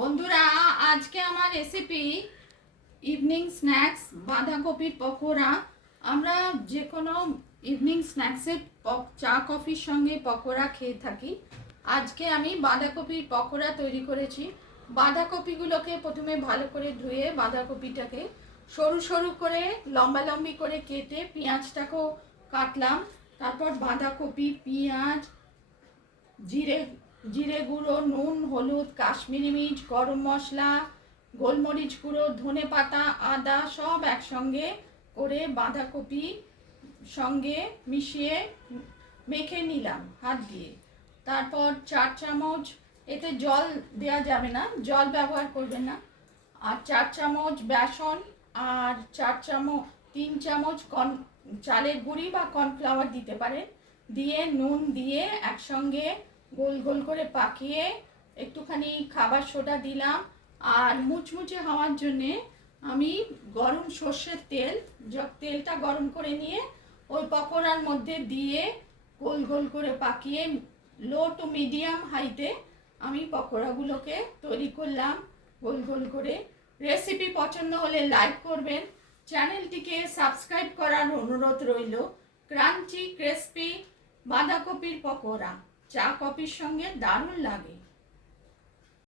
বন্ধুরা, আজকে আমার রেসিপি ইভিনিং স্ন্যাক্স বাঁধাকপির পকোড়া। আমরা যে কোনো ইভিনিং স্ন্যাক্সে চা কফির সঙ্গে পকোড়া খেয়ে থাকি। আজকে আমি বাঁধাকপির পকোড়া তৈরি করেছি। বাঁধাকপিগুলোকে প্রথমে ভালো করে ধুয়ে বাঁধাকপিটাকে সরু সরু করে লম্বা লম্বি করে কেটে পেঁয়াজটাকেও কাটলাম। তারপর বাঁধাকপি, পেঁয়াজ, জিরে জিরে গুঁড়ো, নুন, হলুদ, কাশ্মীরি মির্চ, গরম মশলা, গোলমরিচ গুঁড়ো, ধনে পাতা, আদা সব একসঙ্গে করে বাঁধাকপি সঙ্গে মিশিয়ে মেখে নিলাম হাত দিয়ে। তারপর 4 চামচ, এতে জল দেওয়া যাবে না, জল ব্যবহার করবেন না। আর 4 চামচ বেসন আর 3 চামচ চালের গুঁড়ি বা কর্নফ্লাওয়ার দিতে পারেন, দিয়ে নুন দিয়ে একসঙ্গে গোল গোল করে পাকিয়ে একটুখানি খাবার সোডা দিলাম। আর মুচমুচে হওয়ার জন্যে আমি গরম সর্ষের তেলটা গরম করে নিয়ে ওই পকোড়ার মধ্যে দিয়ে গোল গোল করে পাকিয়ে লো টু মিডিয়াম হাইতে আমি পকোড়াগুলোকে তৈরি করলাম গোল গোল করে। রেসিপি পছন্দ হলে লাইক করবেন, চ্যানেলটিকে সাবস্ক্রাইব করার অনুরোধ রইল। ক্রাঞ্চি ক্রিস্পি বাঁধাকপির পকোড়া চা কফির সঙ্গে দারুণ লাগে।